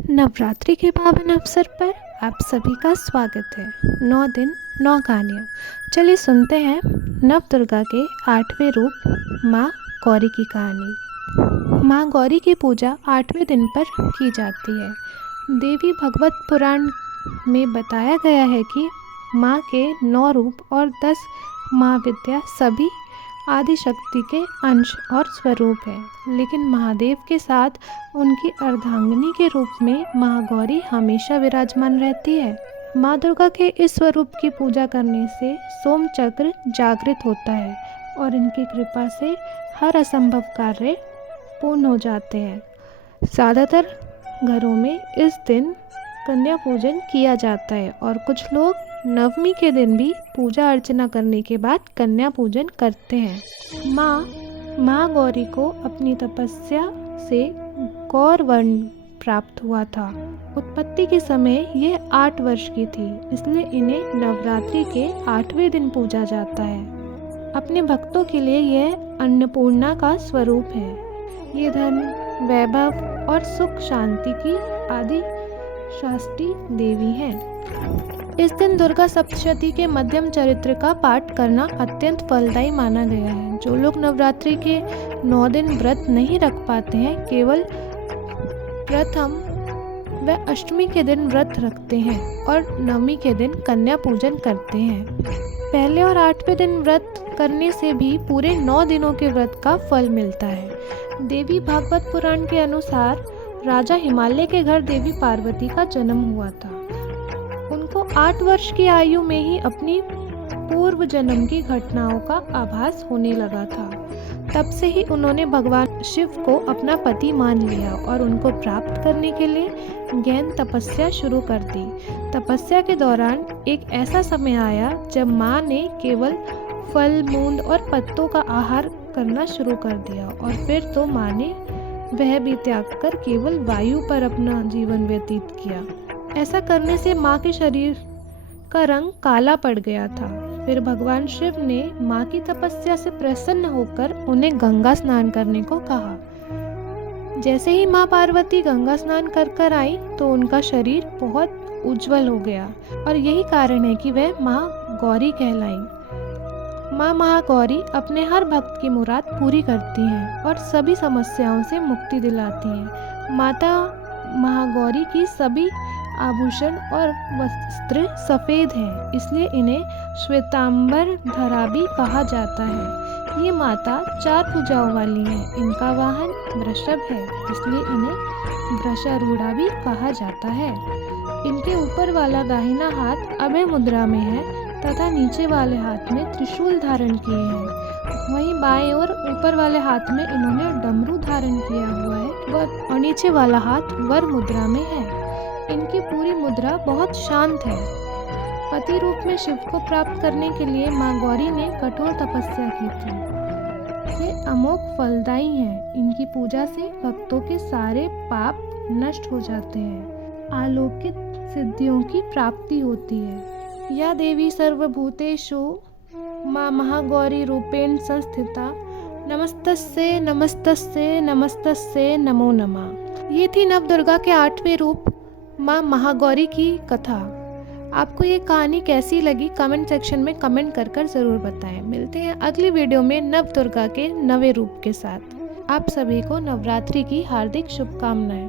नवरात्रि के पावन अवसर पर आप सभी का स्वागत है। 9 दिन 9 कहानियाँ। चलिए सुनते हैं नव दुर्गा के 8वें रूप माँ गौरी की कहानी। माँ गौरी की पूजा 8वें दिन पर की जाती है। देवी भगवत पुराण में बताया गया है कि माँ के 9 रूप और 10 महाविद्या सभी आदि शक्ति के अंश और स्वरूप है, लेकिन महादेव के साथ उनकी अर्धांगिनी के रूप में महागौरी हमेशा विराजमान रहती है। माँ दुर्गा के इस स्वरूप की पूजा करने से सोम चक्र जागृत होता है और इनकी कृपा से हर असंभव कार्य पूर्ण हो जाते हैं। ज़्यादातर घरों में इस दिन कन्या पूजन किया जाता है और कुछ लोग नवमी के दिन भी पूजा अर्चना करने के बाद कन्या पूजन करते हैं। माँ गौरी को अपनी तपस्या से गौर वर्ण प्राप्त हुआ था। उत्पत्ति के समय यह 8 वर्ष की थी, इसलिए इन्हें नवरात्रि के 8वें दिन पूजा जाता है। अपने भक्तों के लिए यह अन्नपूर्णा का स्वरूप है। ये धन, वैभव और सुख शांति की आदि शास्त्री देवी हैं। इस दिन दुर्गा सप्तशती के मध्यम चरित्र का पाठ करना अत्यंत फलदायी माना गया है। जो लोग नवरात्रि के 9 दिन व्रत नहीं रख पाते हैं, केवल प्रथम व अष्टमी के दिन व्रत रखते हैं और नवमी के दिन कन्या पूजन करते हैं। पहले और 8वें दिन व्रत करने से भी पूरे 9 दिनों के व्रत का फल मिलता है। देवी भागवत पुराण के अनुसार राजा हिमालय के घर देवी पार्वती का जन्म हुआ था। उनको 8 वर्ष की आयु में ही अपनी पूर्व जन्म की घटनाओं का आभास होने लगा था। तब से ही उन्होंने भगवान शिव को अपना पति मान लिया और उनको प्राप्त करने के लिए गहन तपस्या शुरू कर दी। तपस्या के दौरान एक ऐसा समय आया जब माँ ने केवल फल, मूंद और पत्तों का आहार करना शुरू कर दिया और फिर तो माँ ने वह भी त्याग कर केवल वायु पर अपना जीवन व्यतीत किया। ऐसा करने से माँ के शरीर का रंग काला पड़ गया था। फिर भगवान शिव ने माँ की तपस्या से प्रसन्न होकर उन्हें गंगा स्नान करने को कहा। जैसे ही माँ पार्वती गंगा स्नान कर आई तो उनका शरीर बहुत उज्जवल हो गया और यही कारण है कि वह माँ गौरी कहलाई। माँ महागौरी अपने हर भक्त की मुराद पूरी करती हैं और सभी समस्याओं से मुक्ति दिलाती हैं। माता महागौरी की सभी आभूषण और वस्त्र सफ़ेद हैं, इसलिए इन्हें श्वेतांबर धरा भी कहा जाता है। ये माता 4 भुजाओं वाली हैं। इनका वाहन वृषभ है, इसलिए इन्हें वृषारूढ़ा भी कहा जाता है। इनके ऊपर वाला दाहिना हाथ अभय मुद्रा में है तथा नीचे वाले हाथ में त्रिशूल धारण किए हैं। वहीं बाएं और ऊपर वाले हाथ में इन्होंने डमरू धारण किया हुआ है और नीचे वाला हाथ वर मुद्रा में है। इनकी पूरी मुद्रा बहुत शांत है। पति रूप में शिव को प्राप्त करने के लिए माँ गौरी ने कठोर तपस्या की थी। ये अमोघ फलदायी हैं। इनकी पूजा से भक्तों के सारे पाप नष्ट हो जाते हैं। अलौकिक सिद्धियों की प्राप्ति होती है। या देवी सर्वभूतेषु माँ महागौरी रूपेण संस्थिता नमस्तस्ये नमस्तस्ये नमस्तस्ये नमो नमः। ये थी नव दुर्गा के 8वें रूप माँ महागौरी की कथा। आपको ये कहानी कैसी लगी कमेंट सेक्शन में कमेंट कर ज़रूर बताएं। मिलते हैं अगली वीडियो में नव दुर्गा के 9वें रूप के साथ। आप सभी को नवरात्रि की हार्दिक शुभकामनाएं।